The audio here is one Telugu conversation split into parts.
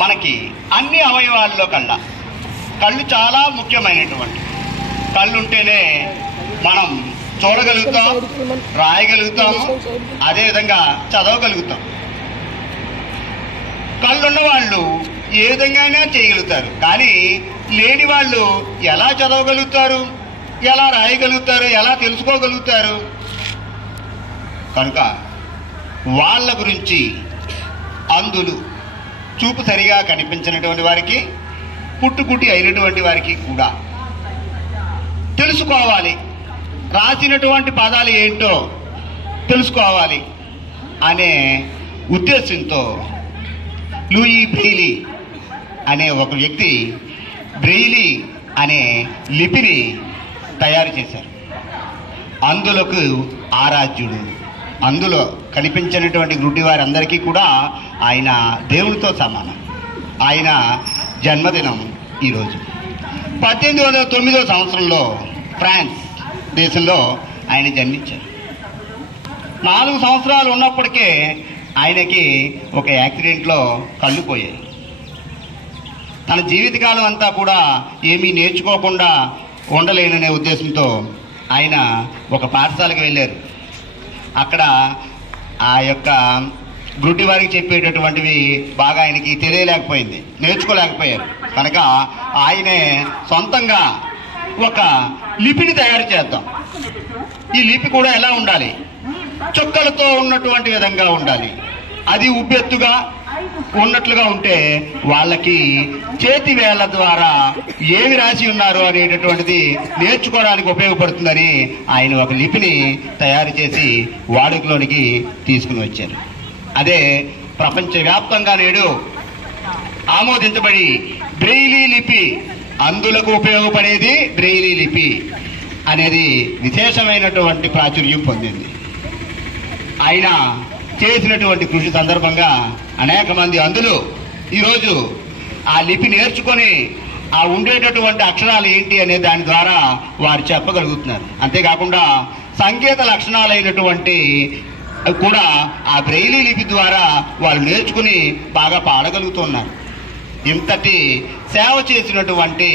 మనకి అన్ని అవయవాల్లో కళ్ళు చాలా ముఖ్యమైనటువంటి. కళ్ళుంటేనే మనం చూడగలుగుతాం, రాయగలుగుతాము, అదేవిధంగా చదవగలుగుతాం. కళ్ళున్న వాళ్ళు ఏ విధంగానే చేయగలుగుతారు, కానీ లేని వాళ్ళు ఎలా చదవగలుగుతారు, ఎలా రాయగలుగుతారు, ఎలా తెలుసుకోగలుగుతారు? కనుక వాళ్ళ గురించి అంధులు, చూపు సరిగా కనిపించినటువంటి వారికి, పుట్టుకుట్టి అయినటువంటి వారికి కూడా తెలుసుకోవాలి, రాసినటువంటి పదాలు ఏంటో తెలుసుకోవాలి అనే ఉద్దేశంతో లూయి బ్రెయిలీ అనే ఒక వ్యక్తి బ్రెయిలీ అనే లిపిని తయారు చేశారు. అందులకు ఆరాధ్యుడు, అందులో కనిపించినటువంటి గుడ్డి వారందరికీ కూడా ఆయన దేవునితో సమానం. ఆయన జన్మదినం ఈరోజు. 1809 సంవత్సరంలో ఫ్రాన్స్ దేశంలో ఆయన జన్మించారు. 4 సంవత్సరాలు ఉన్నప్పటికే ఆయనకి ఒక యాక్సిడెంట్లో కళ్ళు పోయాయి. తన జీవితకాలం అంతా కూడా ఏమీ నేర్చుకోకుండా ఉండలేననే ఉద్దేశంతో ఆయన ఒక పాఠశాలకు వెళ్ళారు. అక్కడ ఆ యొక్క గుడ్డి వారికి చెప్పేటటువంటివి బాగా ఆయనకి తెలియలేకపోయింది, నేర్చుకోలేకపోయారు. కనుక ఆయనే సొంతంగా ఒక లిపిని తయారు చేద్దాం, ఈ లిపి కూడా ఎలా ఉండాలి, చుక్కలతో ఉన్నటువంటి విధంగా ఉండాలి, అది ఉబ్బెత్తుగా ఉన్నట్లుగా ఉంటే వాళ్ళకి చేతి వేళ్ల ద్వారా ఏమి రాసి ఉన్నారు అనేటటువంటిది నేర్చుకోవడానికి ఉపయోగపడుతుందని ఆయన ఒక లిపిని తయారు చేసి వాడుకలోనికి తీసుకుని వచ్చారు. అదే ప్రపంచవ్యాప్తంగా నేడు ఆమోదించబడి బ్రెయిలీ లిపి, అంధులకు ఉపయోగపడేది బ్రెయిలీ లిపి అనేది విశేషమైనటువంటి ప్రాచుర్యం పొందింది. ఆయన చేసినటువంటి కృషి సందర్భంగా అనేక మంది అంధులు ఈరోజు ఆ లిపి నేర్చుకొని ఆ ఉండేటటువంటి అక్షరాలు ఏంటి అనే దాని ద్వారా వారు చెప్పగలుగుతున్నారు. అంతేకాకుండా సంకేత లక్షణాలైనటువంటి కూడా ఆ బ్రెయిలీ లిపి ద్వారా వాళ్ళు నేర్చుకుని బాగా పాడగలుగుతున్నారు. ఇంతటి సేవ చేసినటువంటి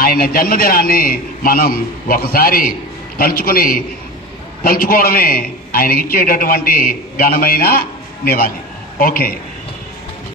ఆయన జన్మదినాన్ని మనం ఒకసారి తలుచుకోవడమే ఆయన ఇచ్చేటటువంటి ఘనమైన నివాళి. ఓకే.